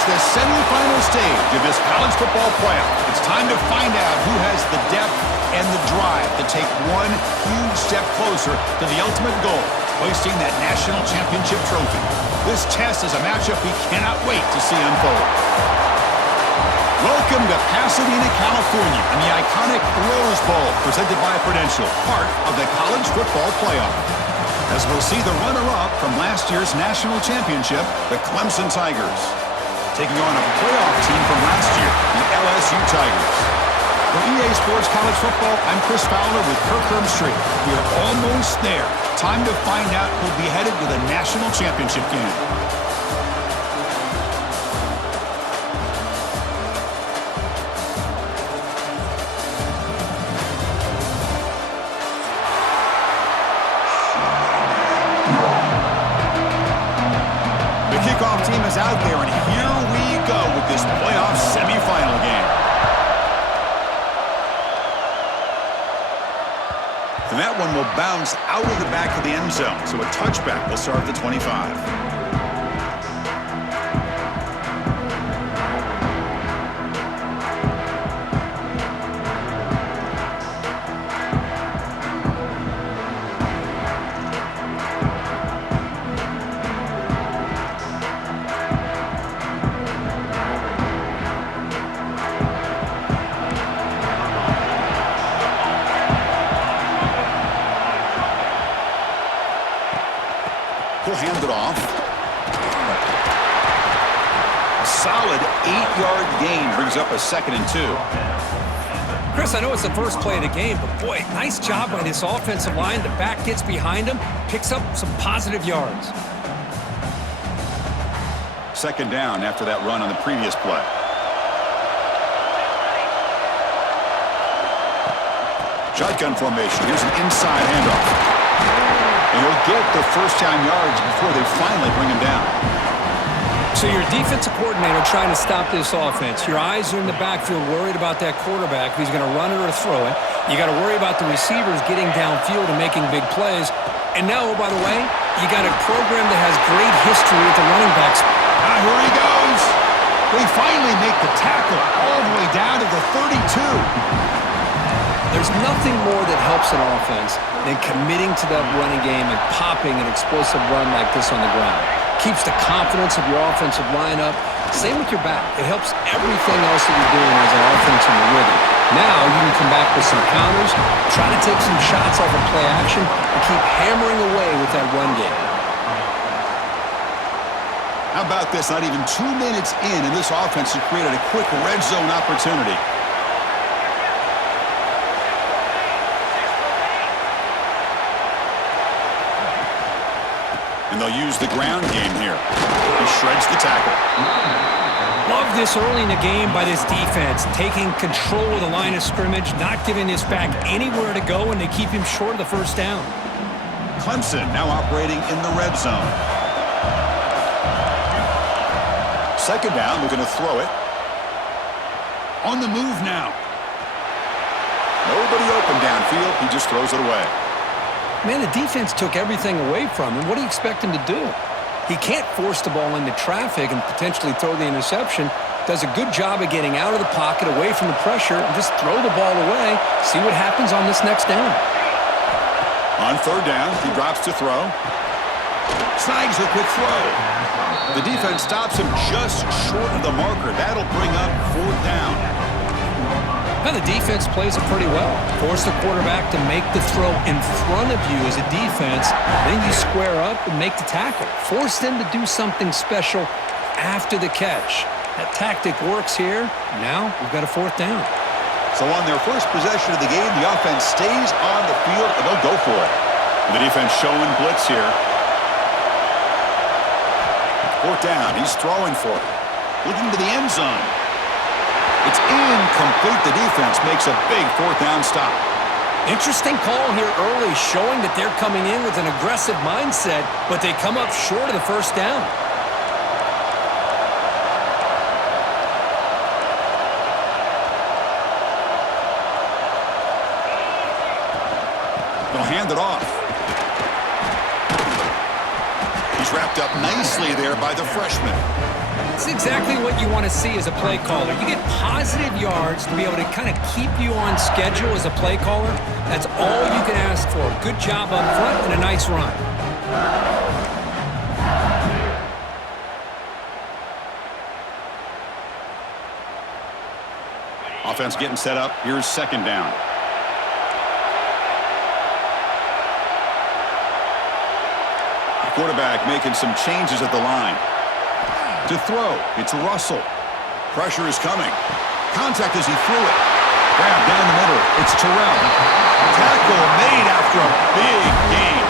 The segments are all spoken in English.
It's the semifinal stage of this college football playoff. It's time to find out who has the depth and the drive to take one huge step closer to the ultimate goal, hoisting that national championship trophy. This test is a matchup we cannot wait to see unfold. Welcome to Pasadena, California, and the iconic Rose Bowl, presented by Prudential, part of the college football playoff. As we'll see the runner-up from last year's national championship, the Clemson Tigers, taking on a playoff team from last year, the LSU Tigers. For EA Sports College Football, I'm Chris Fowler with Kirk Herbstreit. We're almost there. Time to find out who'll be headed to the national championship game. Kickoff team is out there, and here we go with this playoff semifinal game. And that one will bounce out of the back of the end zone, so a touchback will start at the 25. He'll hand it off. A solid 8-yard gain brings up a 2nd and 2. Chris, I know it's the first play of the game, but boy, nice job by this offensive line. The back gets behind him, picks up some positive yards. 2nd down after that run on the previous play. Shotgun formation. Here's an inside handoff. And he'll get the first-down yards before they finally bring him down. So your defensive coordinator trying to stop this offense. Your eyes are in the backfield worried about that quarterback, if he's going to run it or throw it. You got to worry about the receivers getting downfield and making big plays. And now, oh, by the way, you got a program that has great history at the running backs. Here he goes. They finally make the tackle all the way down to the 32. There's nothing more that helps an offense than committing to that running game and popping an explosive run like this on the ground. Keeps the confidence of your offensive line up. Same with your back. It helps everything else that you're doing as an offense in the rhythm. Now you can come back with some counters, try to take some shots off of play action, and keep hammering away with that run game. How about this? Not even 2 minutes in, and this offense has created a quick red zone opportunity. And they'll use the ground game here. He shreds the tackle. Love this early in the game by this defense, taking control of the line of scrimmage, not giving this back anywhere to go, and they keep him short of the first down. Clemson now operating in the red zone. 2nd down, we're going to throw it. On the move now. Nobody open downfield. He just throws it away. Man, the defense took everything away from him. What do you expect him to do? He can't force the ball into traffic and potentially throw the interception. Does a good job of getting out of the pocket, away from the pressure, and just throw the ball away. See what happens on this next down. On 3rd down, he drops to throw. Snags a quick throw. The defense stops him just short of the marker. That'll bring up 4th down. Now the defense plays it pretty well. Force the quarterback to make the throw in front of you as a defense. Then you square up and make the tackle. Force them to do something special after the catch. That tactic works here. Now we've got a 4th down. So on their first possession of the game, the offense stays on the field, and they'll go for it. The defense showing blitz here. 4th down. He's throwing for it. Looking to the end zone. It's incomplete. The defense makes a big 4th down stop. Interesting call here early, showing that they're coming in with an aggressive mindset, but they come up short of the first down. They'll hand it off. He's wrapped up nicely there by the freshman. It's exactly what you want to see as a play caller. You get positive yards to be able to kind of keep you on schedule as a play caller. That's all you can ask for. Good job up front and a nice run. Offense getting set up. Here's second down. The quarterback making some changes at the line. To throw, it's Russell. Pressure is coming. Contact as he threw it. Grab down the middle. It's Terrell. Tackle made after a big game.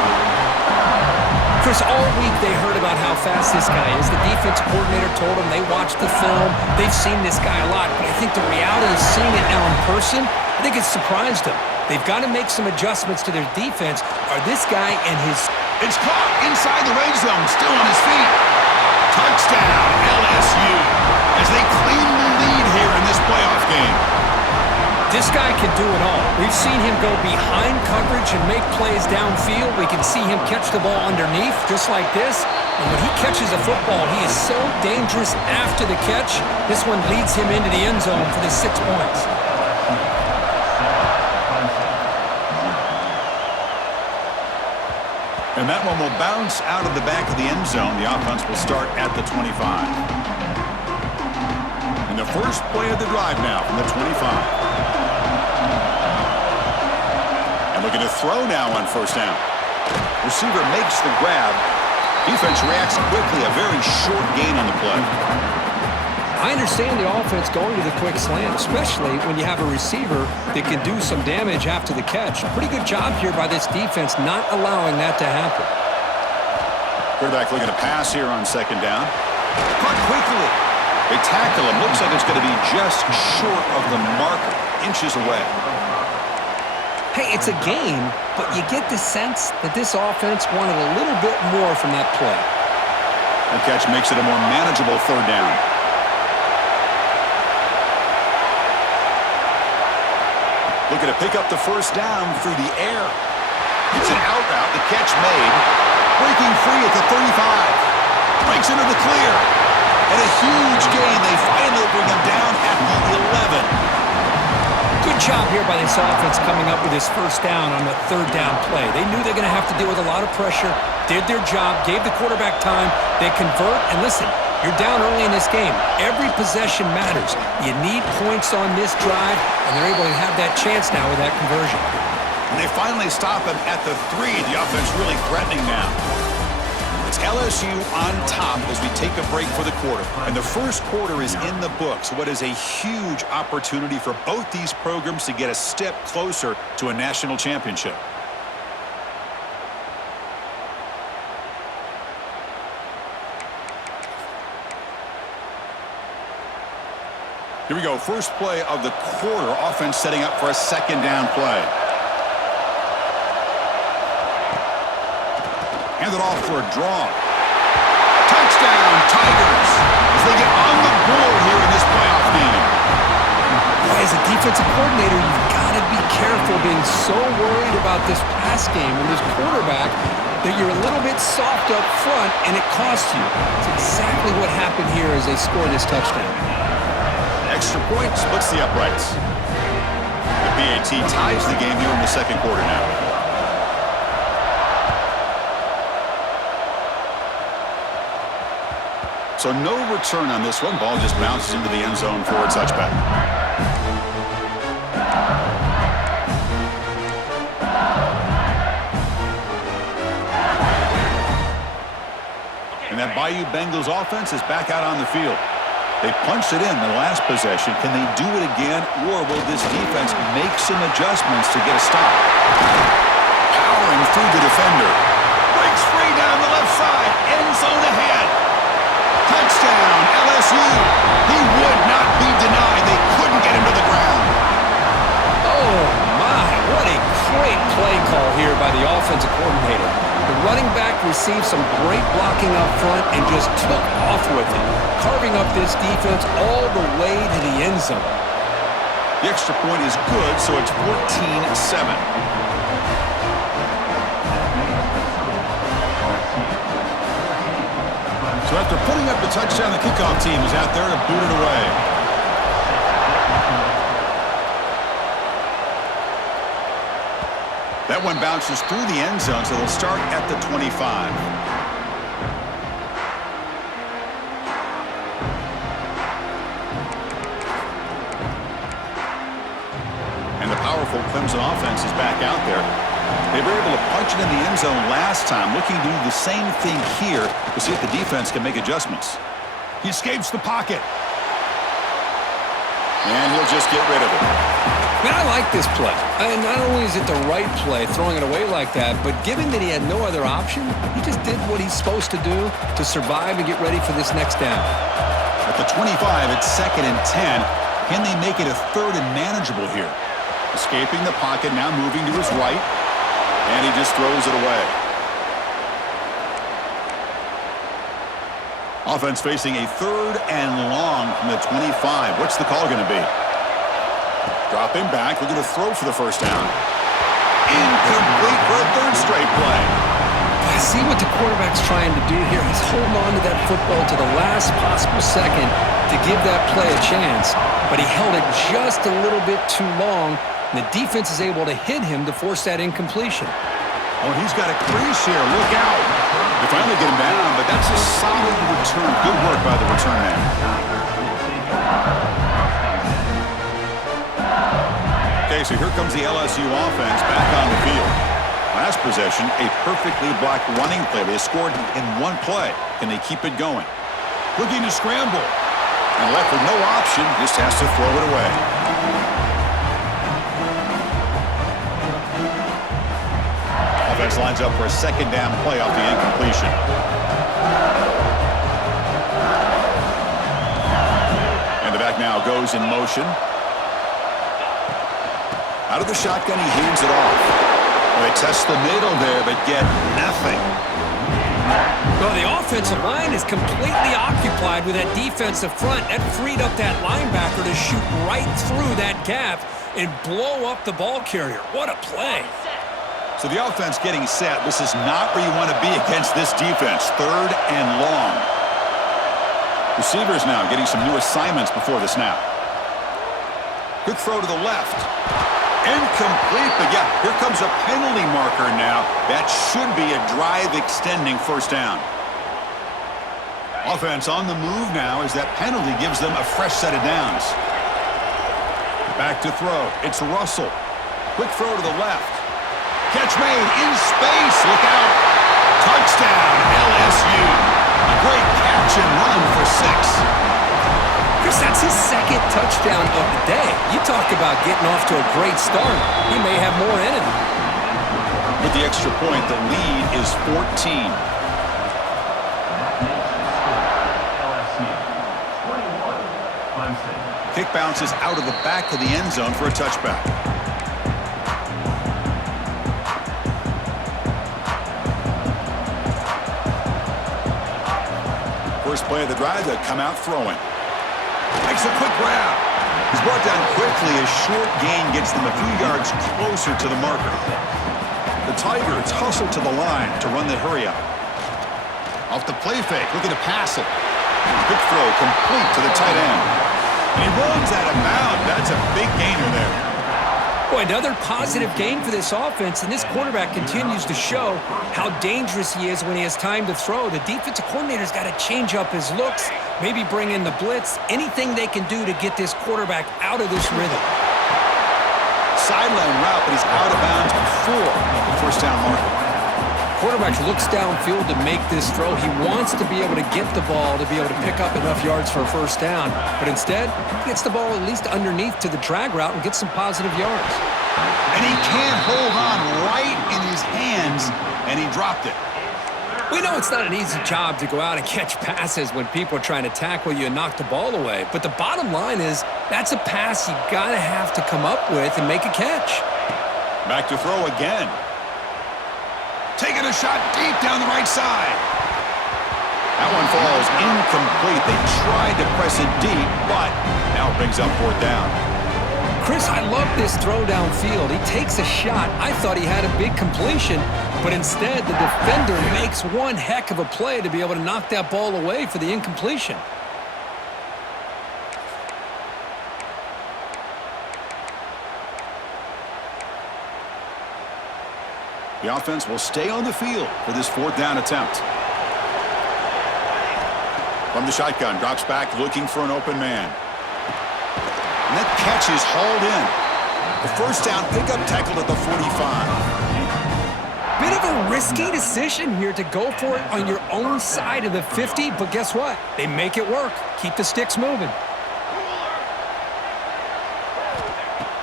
Chris, all week they heard about how fast this guy is. The defense coordinator told them they watched the film. They've seen this guy a lot. But I think the reality of seeing it now in person, I think it's surprised them. They've got to make some adjustments to their defense. Are this guy and his... It's caught inside the red zone. Still on his feet. Touchdown, LSU, as they claim the lead here in this playoff game. This guy can do it all. We've seen him go behind coverage and make plays downfield. We can see him catch the ball underneath, just like this. And when he catches a football, he is so dangerous after the catch. This one leads him into the end zone for the 6 points. And that one will bounce out of the back of the end zone. The offense will start at the 25. And the first play of the drive now from the 25. And looking to throw now on first down. Receiver makes the grab. Defense reacts quickly. A very short gain on the play. I understand the offense going to the quick slant, especially when you have a receiver that can do some damage after the catch. Pretty good job here by this defense not allowing that to happen. Quarterback looking to pass here on second down. Caught quickly. They tackle him. Looks like it's going to be just short of the marker. Inches away. Hey, it's a game, but you get the sense that this offense wanted a little bit more from that play. The catch makes it a more manageable third down. Looking to pick up the first down through the air. It's an out route. The catch made. Breaking free at the 35. Breaks into the clear. And a huge gain. They finally bring him down at the 11. Good job here by this offense coming up with his first down on the third down play. They knew they're going to have to deal with a lot of pressure. Did their job. Gave the quarterback time. They convert. And listen, you're down early in this game. Every possession matters. You need points on this drive, and they're able to have that chance now with that conversion. And they finally stop him at the 3. The offense really threatening now. It's LSU on top as we take a break for the quarter. And the first quarter is in the books. What is a huge opportunity for both these programs to get a step closer to a national championship. Here we go. First play of the quarter. Offense setting up for a second down play. Hand it off for a draw. Touchdown, Tigers, as they get on the board here in this playoff game. Boy, as a defensive coordinator, you've got to be careful being so worried about this pass game and this quarterback that you're a little bit soft up front and it costs you. It's exactly what happened here as they score this touchdown. Extra point splits the uprights. The BAT ties the game here in the second quarter now. So no return on this one. Ball just bounces into the end zone for a touchback. And that Bayou Bengals offense is back out on the field. They punched it in the last possession. Can they do it again, or will this defense make some adjustments to get a stop? Powering through the defender. Breaks free down the left side. End zone ahead. Touchdown, LSU. He would not be denied. They couldn't get him to the ground. Oh, my. What a great play call here by the offensive coordinator. The running back received some great blocking up front and just took off with it, carving up this defense all the way to the end zone. The extra point is good, so it's 14-7. So after putting up the touchdown, the kickoff team is out there to boot it away. That one bounces through the end zone, so they'll start at the 25. And the powerful Clemson offense is back out there. They were able to punch it in the end zone last time, looking to do the same thing here to see if the defense can make adjustments. He escapes the pocket. And he'll just get rid of it. Man, I like this play. And not only is it the right play, throwing it away like that, but given that he had no other option, he just did what he's supposed to do to survive and get ready for this next down. At the 25, it's 2nd and 10. Can they make it a 3rd and manageable here? Escaping the pocket, now moving to his right. And he just throws it away. Offense facing a 3rd and long from the 25. What's the call going to be? Dropping back, looking to throw for the first down. Incomplete for a 3rd straight play. I see what the quarterback's trying to do here. He's holding on to that football to the last possible second to give that play a chance. But he held it just a little bit too long, and the defense is able to hit him to force that incompletion. Oh, he's got a crease here. Look out. They finally get him down, but that's a solid return. Good work by the return man. Okay, so here comes the LSU offense back on the field. Last possession, a perfectly blocked running play. They scored in one play. Can they keep it going? Looking to scramble. And left with no option, just has to throw it away. Offense lines up for a 2nd down play off the incompletion. And the back now goes in motion. Out of the shotgun, he hands it off. Well, they test the middle there, but get nothing. Well, the offensive line is completely occupied with that defensive front. That freed up that linebacker to shoot right through that gap and blow up the ball carrier. What a play. So the offense getting set. This is not where you want to be against this defense. 3rd and long. Receivers now getting some new assignments before the snap. Quick throw to the left. Incomplete, but yeah, here comes a penalty marker now. That should be a drive-extending 1st down. Offense on the move now as that penalty gives them a fresh set of downs. Back to throw. It's Russell. Quick throw to the left. Catch made in space. Look out. Touchdown, LSU. A great catch and run for 6. Chris, that's his 2nd touchdown of the day. You talk about getting off to a great start. He may have more in him. With the extra point, the lead is 14. Kick bounces out of the back of the end zone for a touchback. First play of the drive, they come out throwing. Makes a quick grab. He's brought down quickly. A short gain gets them a few yards closer to the marker. The Tigers hustle to the line to run the hurry up. Off the play fake, looking to pass it. Quick throw complete to the tight end. And he runs out of bounds. That's a big gainer there. Boy, another positive gain for this offense, and this quarterback continues to show how dangerous he is when he has time to throw. The defensive coordinator's got to change up his looks, maybe bring in the blitz, anything they can do to get this quarterback out of this rhythm. Sideline route, but he's out of bounds before the 1st down marker. Quarterback looks downfield to make this throw. He wants to be able to get the ball to be able to pick up enough yards for a 1st down. But instead, he gets the ball at least underneath to the drag route and gets some positive yards. And he can't hold on right in his hands, and he dropped it. We know it's not an easy job to go out and catch passes when people are trying to tackle you and knock the ball away. But the bottom line is that's a pass you got to have to come up with and make a catch. Back to throw again. Taking a shot deep down the right side. That one falls incomplete. They tried to press it deep, but now it brings up 4th down. Chris, I love this throw downfield. He takes a shot. I thought he had a big completion, but instead the defender makes one heck of a play to be able to knock that ball away for the incompletion. The offense will stay on the field for this fourth down attempt. From the shotgun, drops back looking for an open man. And that catch is hauled in. The first down pickup tackled at the 45. Bit of a risky decision here to go for it on your own side of the 50, but guess what? They make it work. Keep the sticks moving.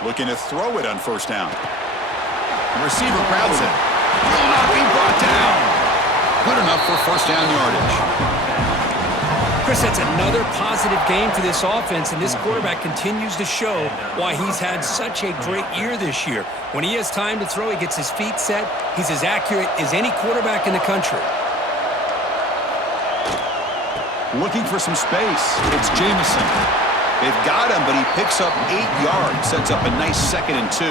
Looking to throw it on first down. The receiver grabs it. Will not be brought down. Good enough for first down yardage. Chris, that's another positive game for this offense, and this quarterback continues to show why he's had such a great year this year. When he has time to throw, he gets his feet set. He's as accurate as any quarterback in the country. Looking for some space. It's Jamison. They've got him, but he picks up 8 yards, sets up a nice 2nd and 2.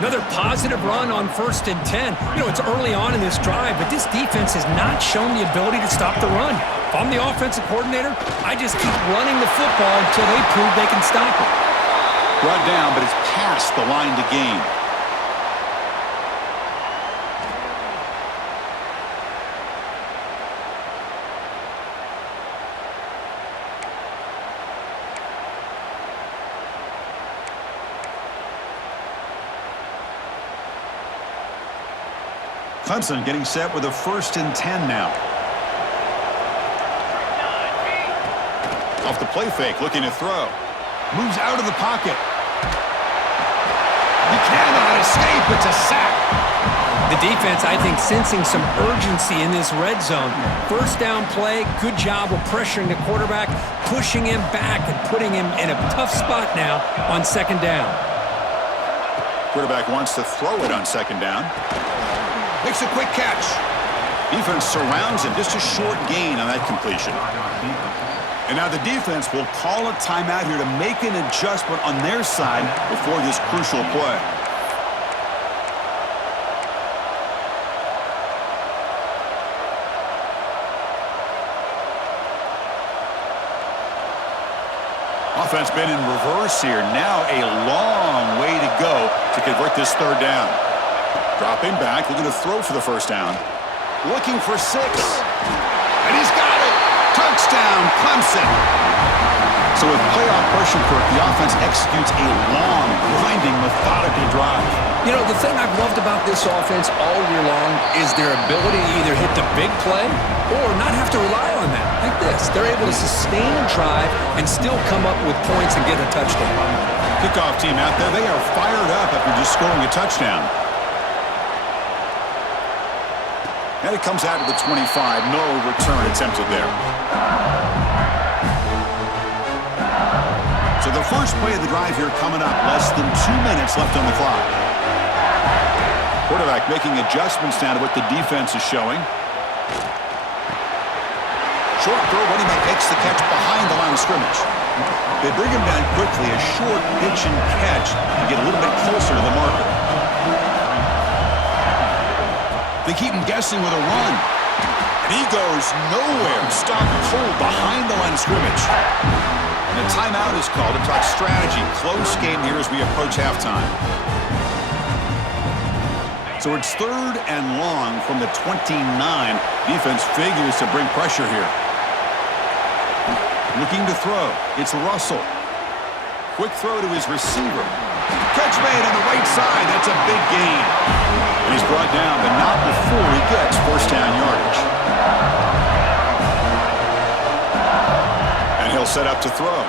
Another positive run on 1st and 10. You know, it's early on in this drive, but this defense has not shown the ability to stop the run. If I'm the offensive coordinator, I just keep running the football until they prove they can stop it. Brought down, but it's past the line to gain. Clemson getting set with a 1st and 10 now. Off the play fake, looking to throw. Moves out of the pocket. He cannot escape. It's a sack. The defense, I think, sensing some urgency in this red zone. First down play, good job of pressuring the quarterback, pushing him back and putting him in a tough spot now on 2nd down. Quarterback wants to throw it on 2nd down. Makes a quick catch. Defense surrounds him. Just a short gain on that completion. And now the defense will call a timeout here to make an adjustment on their side before this crucial play. Offense been in reverse here. Now a long way to go to convert this 3rd down. Dropping back, looking to throw for the first down. Looking for 6. And he's got it! Touchdown, Clemson! So with playoff pressure, Kirk, the offense executes a long, grinding, methodical drive. You know, the thing I've loved about this offense all year long is their ability to either hit the big play or not have to rely on that. Like this. They're able to sustain a drive and still come up with points and get a touchdown. Kickoff team out there, they are fired up after just scoring a touchdown. And it comes out to the 25. No return attempted there. So the first play of the drive here coming up. Less than 2 minutes left on the clock. Quarterback making adjustments now to what the defense is showing. Short throw, running back makes the catch behind the line of scrimmage. They bring him down quickly. A short pitch and catch to get a little bit closer to the marker. They keep him guessing with a run. And he goes nowhere. Stopped cold behind the line of scrimmage. And a timeout is called to talk strategy. Close game here as we approach halftime. So it's 3rd and long from the 29. Defense figures to bring pressure here. Looking to throw. It's Russell. Quick throw to his receiver. Catch made on the right side. That's a big gain. And he's brought down, but not before he gets first down yardage. And he'll set up to throw.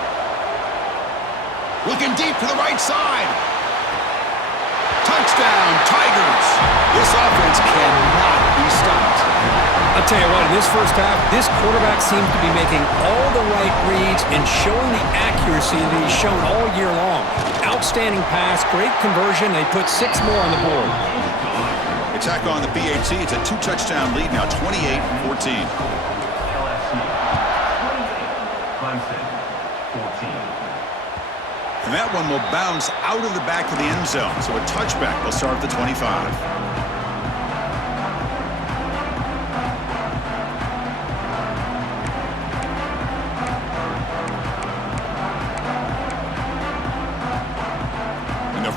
Looking deep to the right side. Touchdown, Tigers. This offense cannot be stopped. I'll tell you what, in this first half, this quarterback seems to be making all the right reads and showing the accuracy that he's shown all year long. Outstanding pass, great conversion. They put 6 more on the board. Attack on the BAT. It's a 2-touchdown lead now, 28-14. LSU 28, Clemson 14. And that one will bounce out of the back of the end zone. So a touchback will start at the 25.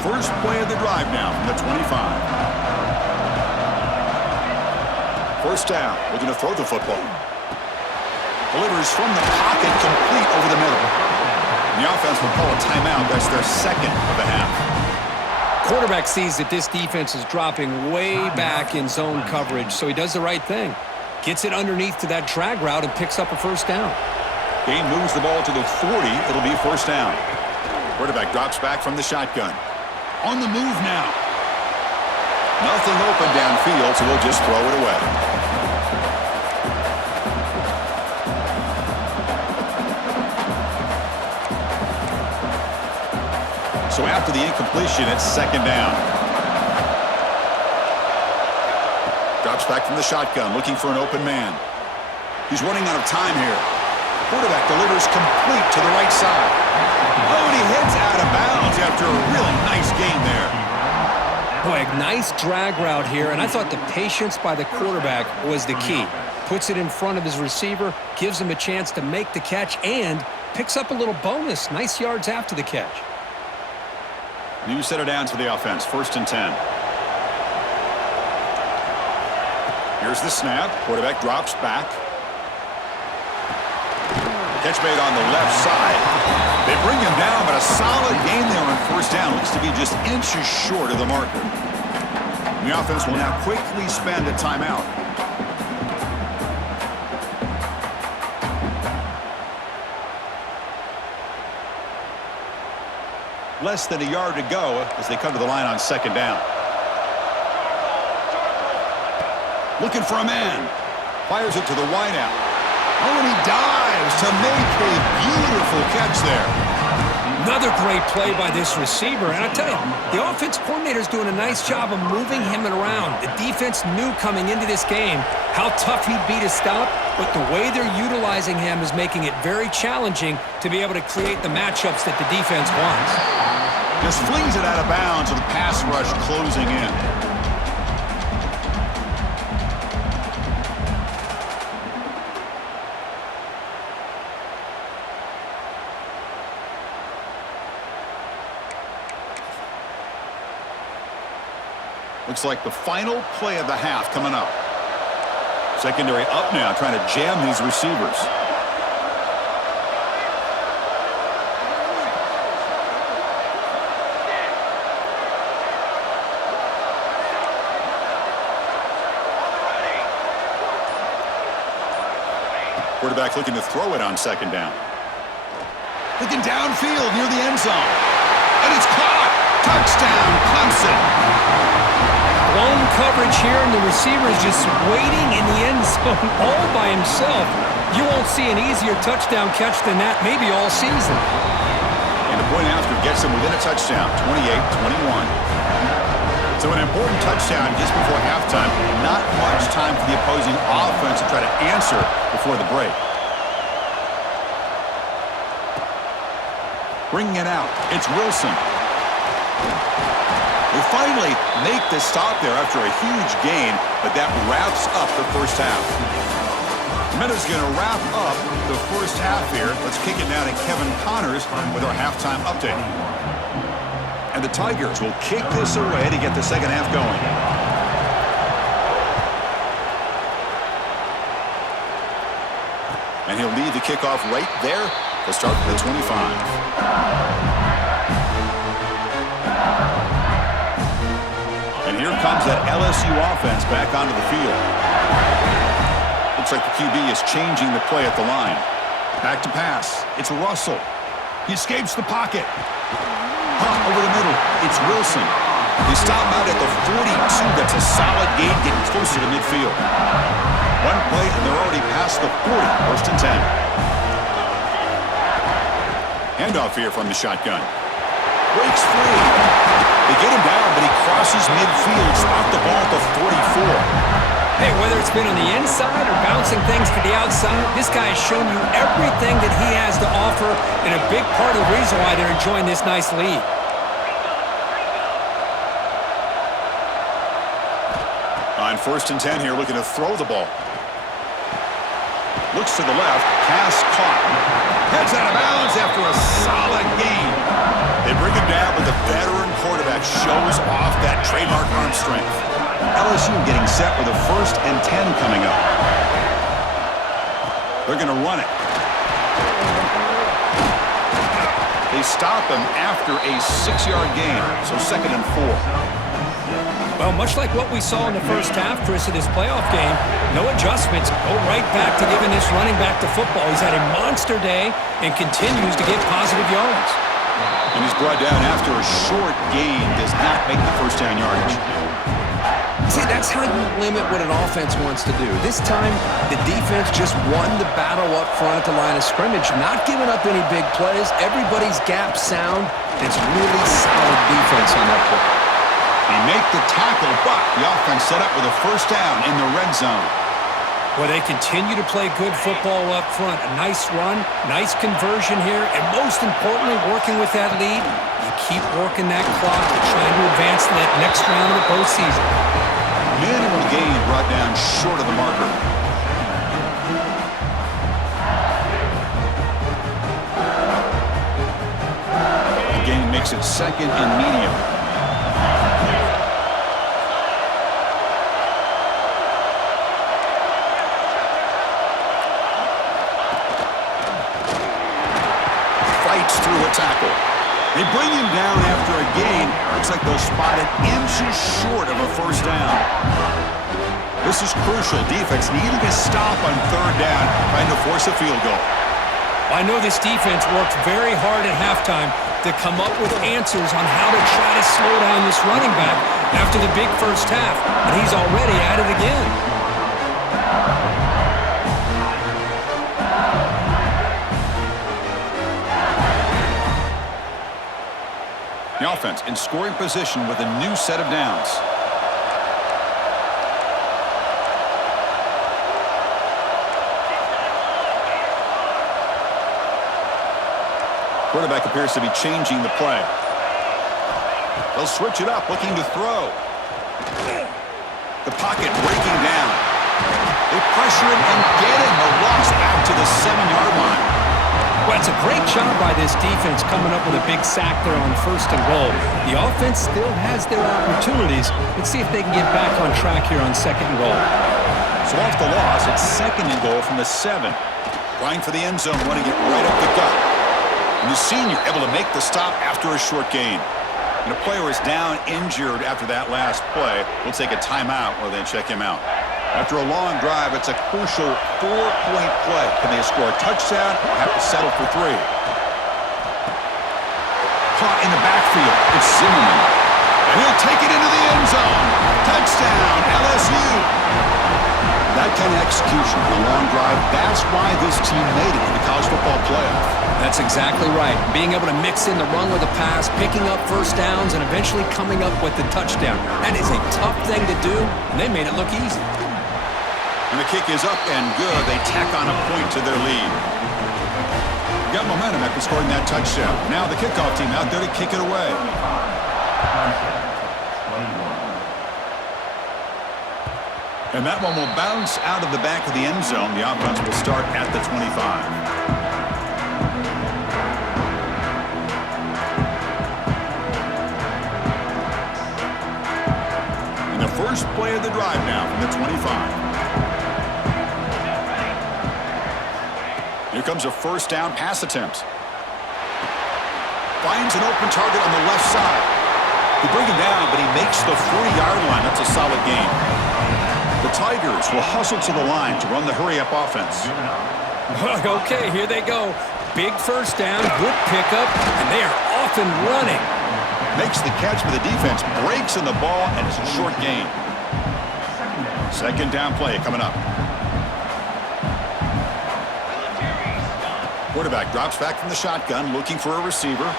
First play of the drive now from the 25. First down, looking to throw the football. Delivers from the pocket, complete over the middle. And the offense will call a timeout. That's their second of the half. Quarterback sees that this defense is dropping way back in zone coverage, so he does the right thing. Gets it underneath to that drag route and picks up a first down. Game moves the ball to the 40. It'll be first down. Quarterback drops back from the shotgun. On the move now. Nothing open downfield, so we'll just throw it away. So after the incompletion, it's second down. Drops back from the shotgun, looking for an open man. He's running out of time here. Quarterback delivers complete to the right side. Oh, and he heads out of bounds after a really nice game there. Boy, a nice drag route here, and I thought the patience by the quarterback was the key. Puts it in front of his receiver, gives him a chance to make the catch, and picks up a little bonus. Nice yards after the catch. New set of downs for the offense. First and 10. Here's the snap. Quarterback drops back. Catch made on the left side. They bring him down, but a solid gain there on first down. Looks to be just inches short of the marker. And the offense will now quickly spend a timeout. Less than a yard to go as they come to the line on second down. Looking for a man. Fires it to the wideout. Oh, and he dives to make a beautiful catch there. Another great play by this receiver. And I tell you, the offense coordinator's doing a nice job of moving him around. The defense knew coming into this game how tough he'd be to stop, but the way they're utilizing him is making it very challenging to be able to create the matchups that the defense wants. Just flings it out of bounds with the pass rush closing in. Looks like the final play of the half coming up. Secondary up now, trying to jam these receivers. Quarterback looking to throw it on second down. Looking downfield near the end zone. And it's caught! Touchdown, Clemson! Blown coverage here, and the receiver is just waiting in the end zone all by himself. You won't see an easier touchdown catch than that maybe all season. And the point after gets him within a touchdown, 28-21. So an important touchdown just before halftime. Not much time for the opposing offense to try to answer before the break. Bringing it out, it's Wilson. They finally make the stop there after a huge gain, but that wraps up the first half. Minutes going to wrap up the first half here. Let's kick it now to Kevin Connors with our halftime update. And the Tigers will kick this away to get the second half going. And he'll lead the kickoff right there to start from the 25. And here comes that LSU offense back onto the field. Looks like the QB is changing the play at the line. Back to pass. It's Russell. He escapes the pocket. Over the middle. It's Wilson. They stop out at the 42. That's a solid gain, getting closer to midfield. One play, and they're already past the 40. First and 10. Handoff here from the shotgun. Breaks free. They get him down, but he crosses midfield. Spot the ball at the 44. Hey, whether it's been on the inside or bouncing forcing things to the outside. This guy has shown you everything that he has to offer, and a big part of the reason why they're enjoying this nice lead. On 1st and 10 here, looking to throw the ball. Looks to the left, pass caught. Heads out of bounds after a solid gain. They bring him down, but the veteran quarterback shows off that trademark arm strength. LSU getting set with a 1st and 10 coming up. They're going to run it. They stop him after a 6-yard gain, so 2nd and 4. Well, much like what we saw in the first half, Chris, of this playoff game, no adjustments. Go right back to giving this running back to football. He's had a monster day and continues to get positive yards. And he's brought down after a short gain. Does not make the first down yardage. See, that's how you limit what an offense wants to do. This time, the defense just won the battle up front at the line of scrimmage, not giving up any big plays. Everybody's gap sound. It's really solid defense on that play. They make the tackle, but the offense set up with a 1st down in the red zone. Well, they continue to play good football up front. A nice run, nice conversion here, and most importantly, working with that lead, you keep working that clock and trying to advance to that next round of the postseason. Minimal gain brought down short of the marker. The gain makes it 2nd and medium. Through a tackle. They bring him down after a gain. Looks like they'll spot it inches short of a 1st down. This is crucial. Defense needing a stop on 3rd down, trying to force a field goal. I know this defense worked very hard at halftime to come up with answers on how to try to slow down this running back after the big first half, and he's already at it again. The offense in scoring position with a new set of downs. Quarterback appears to be changing the play. They'll switch it up, looking to throw. The pocket breaking down. They pressure him and get him. The loss back to the 7-yard line. Well, it's a great job by this defense coming up with a big sack there on 1st and goal. The offense still has their opportunities. Let's see if they can get back on track here on 2nd and goal. So off the loss, it's 2nd and goal from the 7. Trying for the end zone, running it right up the gut. And the senior able to make the stop after a short gain. And a player is down injured after that last play. We'll take a timeout while they check him out. After a long drive, it's a crucial 4-point play. Can they score a touchdown or have to settle for 3? Caught in the backfield. It's Zimmerman. And he'll take it into the end zone. Touchdown, LSU. That kind of execution, the long drive, that's why this team made it in the college football playoff. That's exactly right. Being able to mix in the run with the pass, picking up 1st downs, and eventually coming up with the touchdown. That is a tough thing to do, and they made it look easy. And the kick is up and good. They tack on a point to their lead. Got momentum after scoring that touchdown. Now the kickoff team out there to kick it away. And that one will bounce out of the back of the end zone. The offense will start at the 25. And the first play of the drive now from the 25. Here comes a 1st down pass attempt. Finds an open target on the left side. They bring him down, but he makes the 40-yard line. That's a solid gain. The Tigers will hustle to the line to run the hurry-up offense. Okay, here they go. Big 1st down, good pickup, and they are off and running. Makes the catch, but the defense breaks in the ball, and it's a short gain. 2nd down play coming up. Quarterback drops back from the shotgun, looking for a receiver.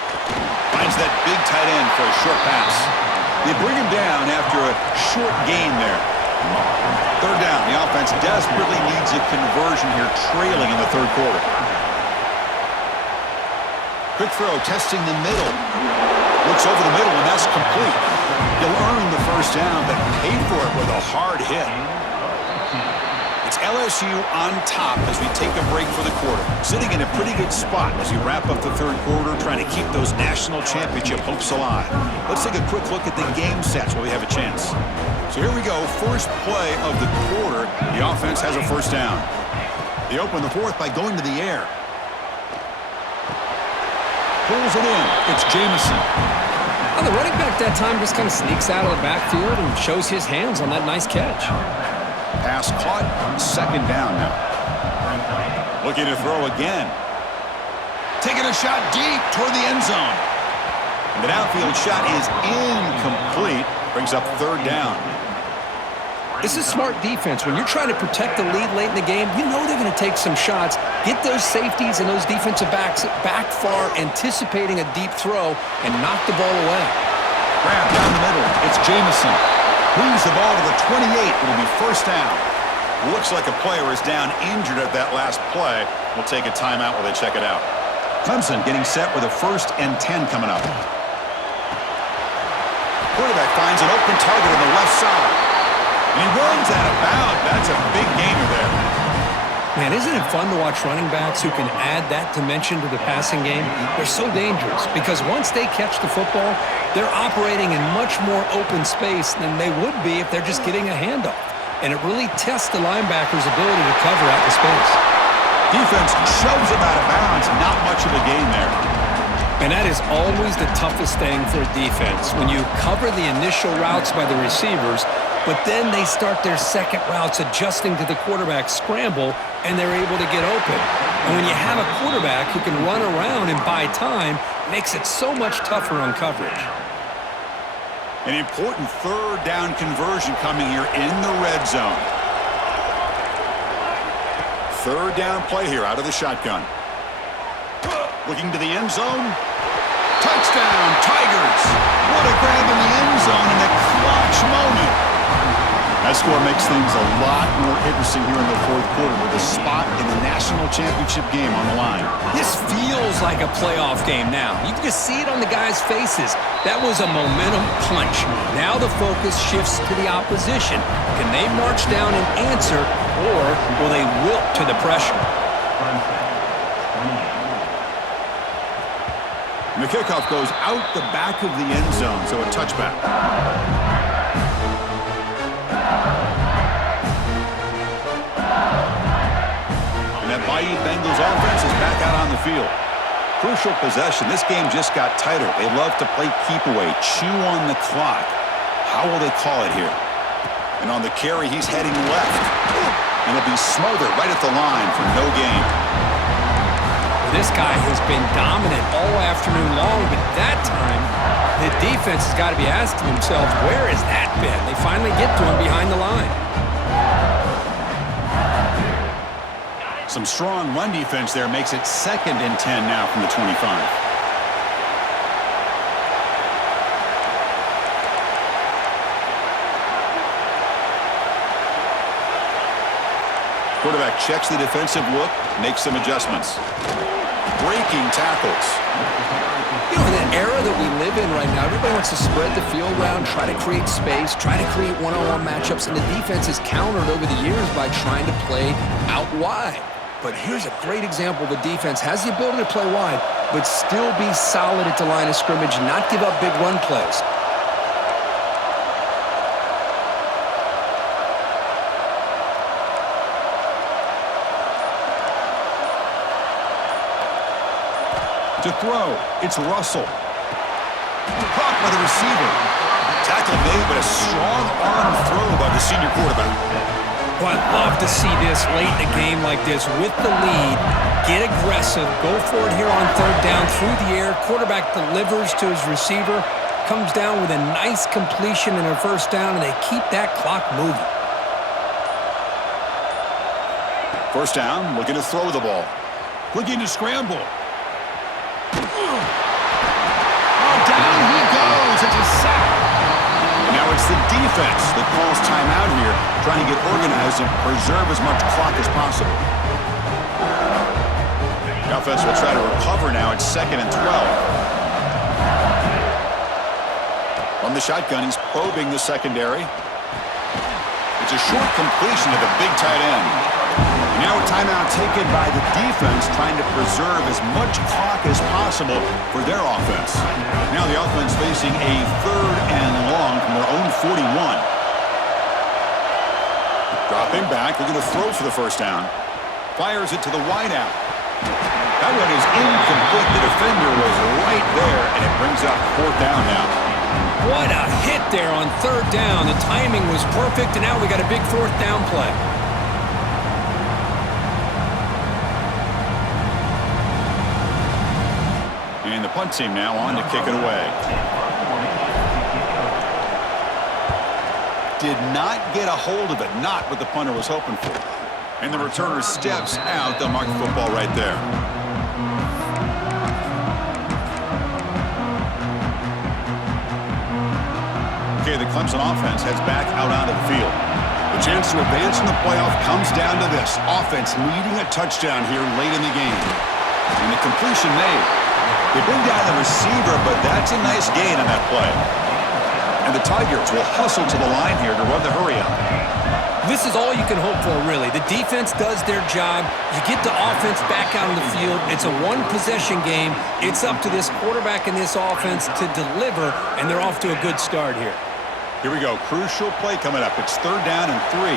Finds that big tight end for a short pass. They bring him down after a short gain there. Third down. The offense desperately needs a conversion here, trailing in the third quarter. Quick throw, testing the middle. Looks over the middle, and that's complete. He'll earn the first down, but pay for it with a hard hit. It's LSU on top as we take a break for the quarter. Sitting in a pretty good spot as we wrap up the third quarter, trying to keep those national championship hopes alive. Let's take a quick look at the game sets while we have a chance. So here we go, first play of the quarter. The offense has a first down. They open the fourth by going to the air. Pulls it in. It's Jamison. Well, the running back that time just kind of sneaks out of the backfield and shows his hands on that nice catch. Pass caught. Second down now. Looking to throw again. Taking a shot deep toward the end zone. The downfield shot is incomplete. Brings up third down. This is smart defense. When you're trying to protect the lead late in the game, you know they're going to take some shots, get those safeties and those defensive backs back far, anticipating a deep throw, and knock the ball away. Grab down the middle. It's Jamison. Moves the ball to the 28. It'll be first down. Looks like a player is down injured at that last play. We'll take a timeout while they check it out. Clemson getting set with a 1st and 10 coming up. Quarterback finds an open target on the left side. And he runs out of bounds. That's a big gainer there. Man, isn't it fun to watch running backs who can add that dimension to the passing game? They're so dangerous because once they catch the football, they're operating in much more open space than they would be if they're just getting a handoff. And it really tests the linebacker's ability to cover out the space. Defense shoves him out of bounds. Not much of a gain there. And that is always the toughest thing for a defense. When you cover the initial routes by the receivers, but then they start their second routes adjusting to the quarterback scramble, and they're able to get open. And when you have a quarterback who can run around and buy time, it makes it so much tougher on coverage. An important third down conversion coming here in the red zone. Third down play here out of the shotgun. Looking to the end zone. Touchdown, Tigers! What a grab in the end zone in a clutch moment. That score makes things a lot more interesting here in the fourth quarter with a spot in the national championship game on the line. This feels like a playoff game now. You can just see it on the guys' faces. That was a momentum punch. Now the focus shifts to the opposition. Can they march down and answer, or will they wilt to the pressure? And the kickoff goes out the back of the end zone, so a touchback. And that Bayou Bengals offense is back out on the field. Crucial possession. This game just got tighter. They love to play keep away, chew on the clock. How will they call it here? And on the carry, he's heading left. And it'll be smothered right at the line for no gain. This guy has been dominant all afternoon long, but that time, the defense has got to be asking themselves, where has that been? They finally get to him behind the line. Some strong run defense there makes it 2nd and 10 now from the 25. Quarterback checks the defensive look, makes some adjustments. Breaking tackles. You know, in the era that we live in right now, everybody wants to spread the field around, try to create space, try to create one-on-one matchups, and the defense is countered over the years by trying to play out wide. But here's a great example. The defense has the ability to play wide, but still be solid at the line of scrimmage, not give up big run plays. To throw, it's Russell. Caught by the receiver. Tackle made, but a strong arm throw by the senior quarterback. Well, I'd love to see this late in a game like this with the lead. Get aggressive. Go for it here on third down through the air. Quarterback delivers to his receiver. Comes down with a nice completion and a first down, and they keep that clock moving. First down, looking to throw the ball. Looking to scramble. Oh, down he goes. It's a sack. And Now it's the defense that calls timeout here, trying to get organized and preserve as much clock as possible. The offense will try to recover now. It's 2nd and 12. From the shotgun, he's probing the secondary. It's a short completion to the big tight end. Now a timeout taken by the defense, trying to preserve as much clock as possible for their offense. Now the offense facing a 3rd and long from their own 41. Dropping back, they're going to throw for the first down. Fires it to the wideout. That one is incomplete. The defender was right there, and it brings up 4th down now. What a hit there on 3rd down. The timing was perfect, and now we got a big 4th down play. And the punt team now on to kick it away. Did not get a hold of it. Not what the punter was hoping for. And the returner steps out. They'll mark the football right there. Okay, the Clemson offense heads back out onto the field. The chance to advance in the playoff comes down to this. Offense needing a touchdown here late in the game. And the completion made. They bring down the receiver, but that's a nice gain on that play. And the Tigers will hustle to the line here to run the hurry-up. This is all you can hope for, really. The defense does their job. You get the offense back out on the field. It's a one-possession game. It's up to this quarterback and this offense to deliver, and they're off to a good start here. Here we go. Crucial play coming up. It's 3rd down and 3.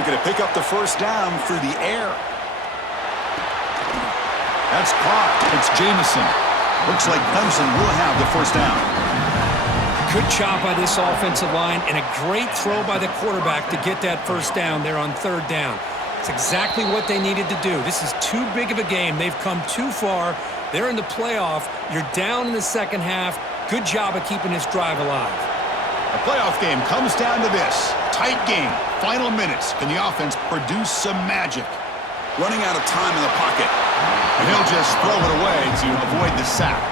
Looking to pick up the first down through the air. That's caught. It's Jamison. Looks like Clemson will have the first down. Good job by this offensive line and a great throw by the quarterback to get that first down there on 3rd down. It's exactly what they needed to do. This is too big of a game. They've come too far. They're in the playoff. You're down in the second half. Good job of keeping this drive alive. A playoff game comes down to this. Tight game. Final minutes. Can the offense produce some magic? Running out of time in the pocket. And he'll just throw it away to avoid the sack.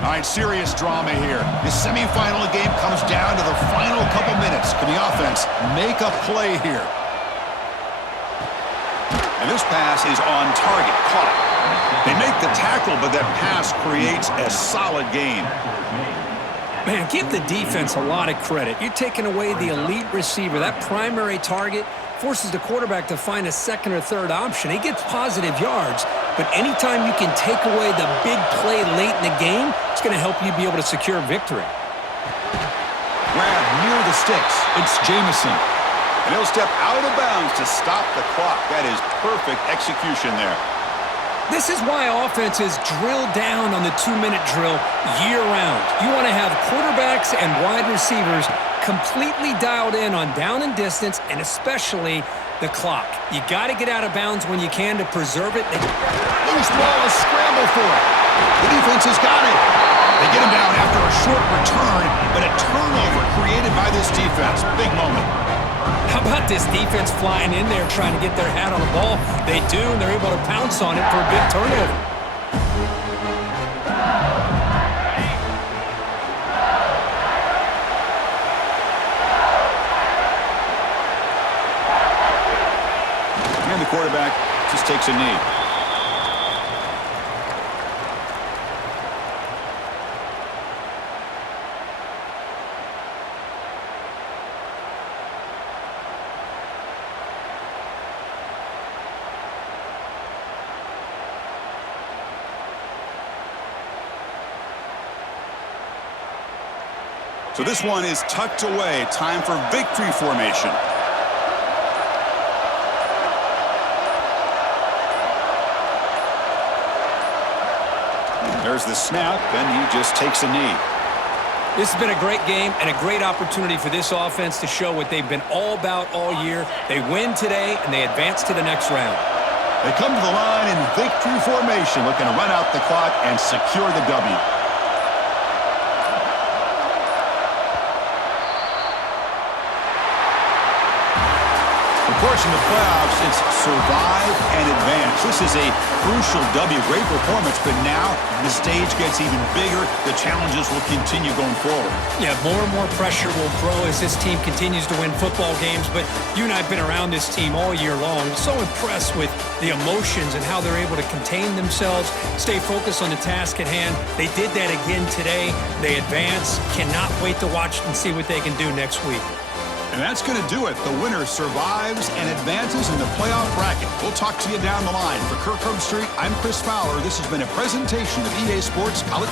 All right, serious drama here. The semifinal game comes down to the final couple minutes. Can the offense make a play here? And this pass is on target, caught. They make the tackle, but that pass creates a solid gain. Man, give the defense a lot of credit. You're taking away the elite receiver. That primary target forces the quarterback to find a 2nd or 3rd option. He gets positive yards, but anytime you can take away the big play late in the game, it's going to help you be able to secure victory. Grab near the sticks. It's Jamison. And he'll step out of bounds to stop the clock. That is perfect execution there. This is why offenses drill down on the 2-minute drill year-round. You want to have quarterbacks and wide receivers completely dialed in on down and distance, and especially the clock. You got to get out of bounds when you can to preserve it. Loose ball, a scramble for it. The defense has got it. They get him down after a short return, but a turnover created by this defense. Big moment. How about this defense flying in there trying to get their hat on the ball? They do, and they're able to pounce on it for a big turnover. And the quarterback just takes a knee. So this one is tucked away. Time for victory formation. There's the snap, and he just takes a knee. This has been a great game and a great opportunity for this offense to show what they've been all about all year. They win today, and they advance to the next round. They come to the line in victory formation, looking to run out the clock and secure the W. stretch in the playoffs, it's survive and advance. This is a crucial W. Great performance, but now the stage gets even bigger. The challenges will continue going forward. Yeah, more and more pressure will grow as this team continues to win football games, but you and I have been around this team all year long. So impressed with the emotions and how they're able to contain themselves, stay focused on the task at hand. They did that again today. They advance. Cannot wait to watch and see what they can do next week. And that's going to do it. The winner survives and advances in the playoff bracket. We'll talk to you down the line. For Kirk Street, I'm Chris Fowler. This has been a presentation of EA Sports College.